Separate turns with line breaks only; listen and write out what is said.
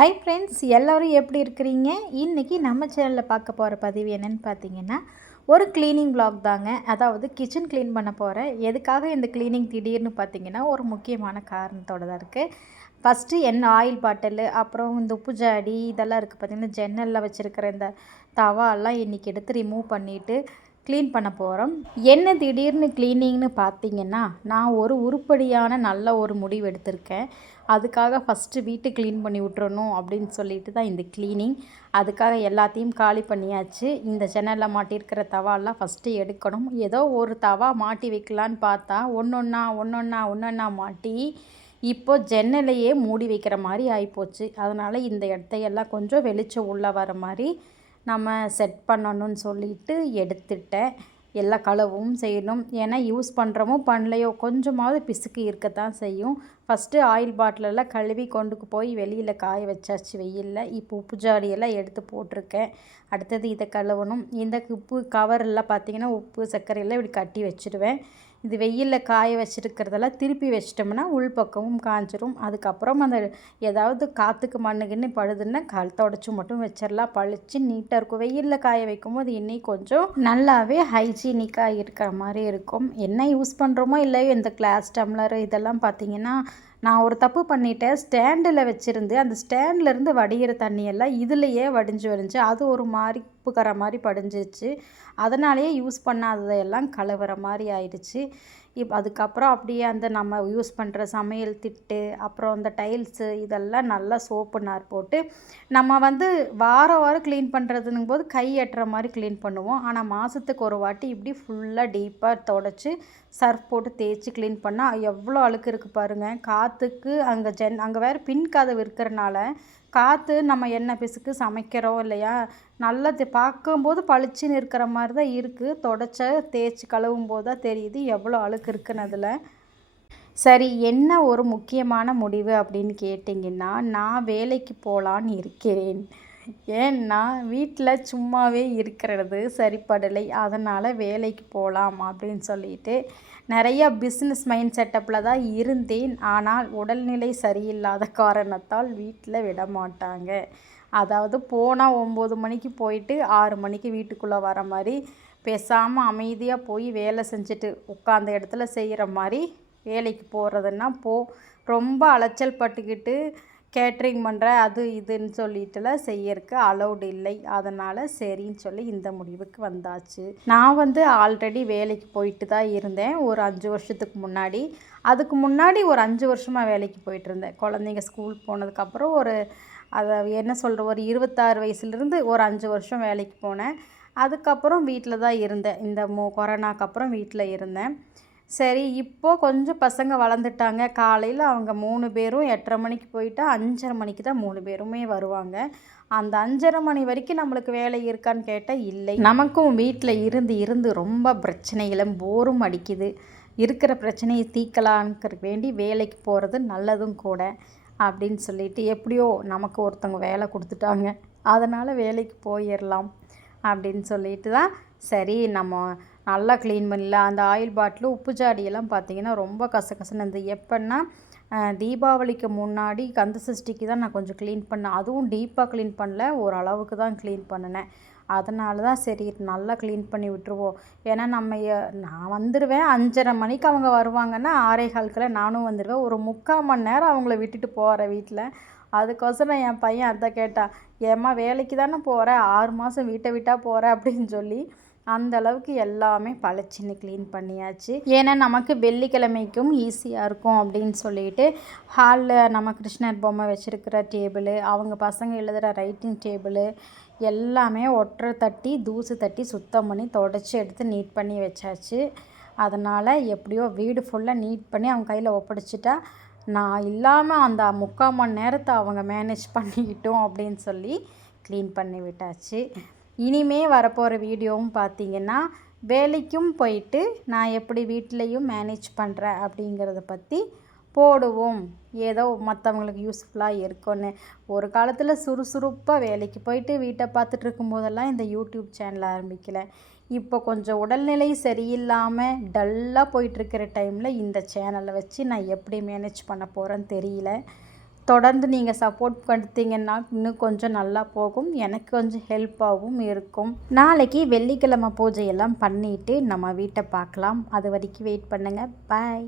Hi friends எல்லோரும் எப்படி இருக்கிறீங்க? இன்றைக்கி நம்ம சேனலில் பார்க்க போகிற பதிவு என்னென்னு பார்த்தீங்கன்னா ஒரு க்ளீனிங் ப்ளாக் தாங்க. அதாவது கிச்சன் க்ளீன் பண்ண போகிறேன் எதுக்காக இந்த க்ளீனிங் திடீர்னு பார்த்தீங்கன்னா ஒரு முக்கியமான காரணத்தோட தான் இருக்குது ஃபஸ்ட்டு என்ன ஆயில் பாட்டில் அப்புறம் இந்த உப்பு ஜாடி இதெல்லாம் இருக்குது பார்த்திங்கன்னா ஜன்னலில் வச்சுருக்கிற இந்த தவாலாம் இன்றைக்கி எடுத்து ரிமூவ் பண்ணிவிட்டு க்ளீன் பண்ண போகிறோம் என்ன திடீர்னு க்ளீனிங்னு பார்த்தீங்கன்னா நான் ஒரு உருப்படியான நல்ல ஒரு முடிவு எடுத்திருக்கேன். அதுக்காக ஃபஸ்ட்டு வீட்டு க்ளீன் பண்ணி விட்டுறணும் அப்படின்னு சொல்லிட்டு தான் இந்த க்ளீனிங் அதுக்காக எல்லாத்தையும் காலி பண்ணியாச்சு. இந்த ஜன்னலில் மாட்டியிருக்கிற தவாலாம் ஃபஸ்ட்டு எடுக்கணும். ஏதோ ஒரு தவா மாட்டி வைக்கலான்னு பார்த்தா ஒன்றொன்னா ஒன்றொன்னா ஒன்றொன்னா மாட்டி இப்போ ஜன்னலையே மூடி வைக்கிற மாதிரி ஆகிப்போச்சு அதனால் இந்த இடத்தையெல்லாம் கொஞ்சம் வெளிச்சம் உள்ளே வர மாதிரி நம்ம செட் பண்ணணும்னு சொல்லிட்டு எடுத்துட்டேன். எல்லா கழுவும் செய்யணும். ஏன்னா யூஸ் பண்ணுறமோ பண்ணலையோ கொஞ்சமாவது பிசுக்கு இருக்கத்தான் செய்யும். ஃபஸ்ட்டு ஆயில் பாட்டிலெல்லாம் கழுவி கொண்டு போய் வெளியில் காய வச்சாச்சு வெயிலில். இப்போ உப்பு ஜாடியெல்லாம் எடுத்து போட்டிருக்கேன். அடுத்தது இதை கழுவணும். இந்த உப்பு கவரெல்லாம் பார்த்தீங்கன்னா உப்பு சர்க்கரையெல்லாம் இப்படி கட்டி வச்சுடுவேன். இது வெயிலில் காய வச்சுருக்கிறதெல்லாம் திருப்பி வச்சிட்டோம்னா உள் பக்கமும் காஞ்சிரும். அதுக்கப்புறம் அந்த ஏதாவது காற்றுக்கு மண்ணுக்குன்னு படுதுன்னா கல் தொடச்சி மட்டும் வச்சிடலாம் பழிச்சு நீட்டாக இருக்கும். வெயிலில் காய வைக்கும் போது இன்னும் கொஞ்சம் நல்லாவே ஹைஜீனிக்காக இருக்கிற மாதிரி இருக்கும். என்ன யூஸ் பண்ணுறோமோ இல்லையோ இந்த கிளாஸ் டம்ளர் இதெல்லாம் பார்த்தீங்கன்னா நான் ஒரு தப்பு பண்ணிட்டேன் ஸ்டாண்டில் வச்சுருந்து அந்த ஸ்டாண்ட்லேருந்து வடிகிற தண்ணியெல்லாம் இதுலையே வடிஞ்சு வடிஞ்சு அது ஒரு மாதிரி உப்புக்கிற மாதிரி படிஞ்சிருச்சு. அதனாலேயே யூஸ் பண்ணாததையெல்லாம் கழுவுற மாதிரி ஆயிடுச்சு. இப் அதுக்கப்புறம் அப்படியே அந்த நம்ம யூஸ் பண்ணுற சமையல் திட்டு அப்புறம் அந்த டைல்ஸு இதெல்லாம் நல்லா சோப்பு நார் போட்டு நம்ம வந்து வாரம் வாரம் க்ளீன் பண்ணுறதுங்கும் போது கை எட்டுற மாதிரி க்ளீன் பண்ணுவோம். ஆனால் மாதத்துக்கு ஒரு வாட்டி இப்படி ஃபுல்லாக டீப்பாக தொடச்சி சர்ஃப் போட்டு தேய்ச்சி க்ளீன் பண்ணால் எவ்வளோ அழுக்கு இருக்குது பாருங்கள் காற்றுக்கு அங்கே ஜென் அங்கே வேறு பின் கதவு இருக்கிறனால காற்று நம்ம எண்ணெய் பிசுக்கு சமைக்கிறோம் இல்லையா? நல்லா பார்க்கும்போது பளிச்சுன்னு இருக்கிற மாதிரி தான் இருக்குது தொடச்ச தேய்ச்சி கழுவும் போது தான் தெரியுது எவ்வளோ அழுக்கு இருக்குன்னு அதில். சரி என்ன ஒரு முக்கியமான முடிவு அப்படின்னு கேட்டிங்கன்னா நான் வேலைக்கு போகலான்னு இருக்கிறேன். ஏன்னா வீட்டில் சும்மாவே இருக்கிறது சரிப்படலை. அதனால் வேலைக்கு போகலாம் அப்படின்னு சொல்லிட்டு நிறைய பிஸ்னஸ் மைண்ட் செட்டப்பில் தான் இருந்தேன். ஆனால் உடல்நிலை சரியில்லாத காரணத்தால் வீட்டில் விட மாட்டாங்க. அதாவது போனால் ஒம்பது மணிக்கு போயிட்டு ஆறு மணிக்கு வீட்டுக்குள்ளே வர மாதிரி பேசாமல் அமைதியாக போய் வேலை செஞ்சுட்டு உட்காந்த இடத்துல செய்கிற மாதிரி வேலைக்கு போகிறதுன்னா போ. ரொம்ப அலைச்சல் பட்டுக்கிட்டு கேட்ரிங் பண்ணுற அது இதுன்னு சொல்லிட்டுலாம் செய்யறதுக்கு அலௌடு இல்லை. அதனால் சரின்னு சொல்லி இந்த முடிவுக்கு வந்தாச்சு. நான் வந்து ஆல்ரெடி வேலைக்கு போயிட்டு தான் இருந்தேன். ஒரு அஞ்சு வருஷத்துக்கு முன்னாடி. அதுக்கு முன்னாடி ஒரு அஞ்சு வருஷமாக வேலைக்கு போயிட்டு இருந்தேன். குழந்தைங்க ஸ்கூல் போனதுக்கப்புறம் ஒரு அதை என்ன சொல்கிற ஒரு இருபத்தாறு வயசுலேருந்து ஒரு அஞ்சு வருஷம் வேலைக்கு போனேன். அதுக்கப்புறம் வீட்டில் தான் இருந்தேன். இந்த மோ கொரோனாக்கு அப்புறம் வீட்டில் இருந்தேன். சரி இப்போ கொஞ்சம் பசங்க வளர்ந்துட்டாங்க. காலையில் அவங்க மூணு பேரும் எட்டரை மணிக்கு போயிட்டா அஞ்சரை மணிக்கு தான் மூணு பேருமே வருவாங்க. அந்த அஞ்சரை மணி வரைக்கும் நம்மளுக்கு வேலை இருக்கான்னு கேட்டால் இல்லை. நமக்கும் வீட்டில் இருந்து இருந்து ரொம்ப பிரச்சனைகளும் போரும் அடிக்குது. இருக்கிற பிரச்சனையை தீர்க்கலான்ங்கிற வேண்டி வேலைக்கு போகிறது நல்லதும் கூட அப்படின்னு சொல்லிட்டு எப்படியோ நமக்கு ஒருத்தவங்க வேலை கொடுத்துட்டாங்க. அதனால் வேலைக்கு போயிடலாம் அப்படின்னு சொல்லிட்டு தான் சரி நம்ம நல்லா க்ளீன் பண்ணல அந்த ஆயில் பாட்டில் உப்பு ஜாடியெல்லாம் பார்த்தீங்கன்னா ரொம்ப கசகசன்னு இருந்தது. எப்போன்னா தீபாவளிக்கு முன்னாடி கந்த சஷ்டிக்கு தான் நான் கொஞ்சம் க்ளீன் பண்ணேன். அதுவும் டீப்பாக க்ளீன் பண்ணல ஓரளவுக்கு தான் க்ளீன் பண்ணினேன். அதனால தான் சரி நல்லா க்ளீன் பண்ணி விட்டுருவோம். ஏன்னா நம்ம நான் வந்துடுவேன் அஞ்சரை மணிக்கு அவங்க வருவாங்கன்னா ஆறே கால்க்குள்ள நானும் வந்துடுவேன் ஒரு முக்கால் மணி நேரம் அவங்கள விட்டுட்டு போகிற வீட்டில் அதுக்கோசரம் என் பையன் அதை கேட்டான் ஏம்மா வேலைக்கு தானே போகிற ஆறு மாதம் வீட்டை விட்டால் போகிற அப்படின்னு சொல்லி அந்த அளவுக்கு எல்லாமே பழச்சின்னு க்ளீன் பண்ணியாச்சு. ஏன்னா நமக்கு வெள்ளிக்கிழமைக்கும் ஈஸியாக இருக்கும் அப்படின்னு சொல்லிட்டு ஹாலில் நம்ம கிருஷ்ணர் பொம்மை வச்சுருக்கிற டேபிள் அவங்க பசங்க எழுதுகிற ரைட்டிங் டேபிள் எல்லாமே ஒற்றை தட்டி தூசு தட்டி சுத்தம் பண்ணி தொடச்சி எடுத்து நீட் பண்ணி வச்சாச்சு. அதனால் எப்படியோ வீடு ஃபுல்லாக நீட் பண்ணி அவங்க கையில் ஒப்படைச்சிட்டா நான் இல்லாமல் அந்த முக்கால் மணி நேரத்தை அவங்க மேனேஜ் பண்ணிக்கிட்டோம் அப்படின்னு சொல்லி க்ளீன் பண்ணி விட்டாச்சு. இனிமே வரப்போகிற வீடியோவும் பார்த்தீங்கன்னா வேலைக்கும் போயிட்டு நான் எப்படி வீட்லேயும் மேனேஜ் பண்ணுறேன் அப்படிங்கிறத பற்றி போடுவோம். ஏதோ மற்றவங்களுக்கு யூஸ்ஃபுல்லாக இருக்கும்னு. ஒரு காலத்தில் சுறுசுறுப்பாக வேலைக்கு போயிட்டு வீட்டை பார்த்துட்டு இருக்கும்போதெல்லாம் இந்த யூடியூப் சேனல் ஆரம்பிக்கல. இப்போ கொஞ்சம் உடல்நிலை சரியில்லாமல் டல்லாக போயிட்டுருக்கிற டைமில் இந்த சேனலை வச்சு நான் எப்படி மேனேஜ் பண்ண போகிறேன்னு தெரியல. தொடர்ந்து நீங்கள் சப்போர்ட் கொடுத்தீங்கன்னா இன்னும் கொஞ்சம் நல்லா போகும். எனக்கு கொஞ்சம் ஹெல்ப்பாகவும் இருக்கும். நாளைக்கு வெள்ளிக்கிழமை பூஜையெல்லாம் பண்ணிவிட்டு நம்ம வீட்டை பார்க்கலாம். அது வரைக்கும் வெயிட் பண்ணுங்கள் பாய்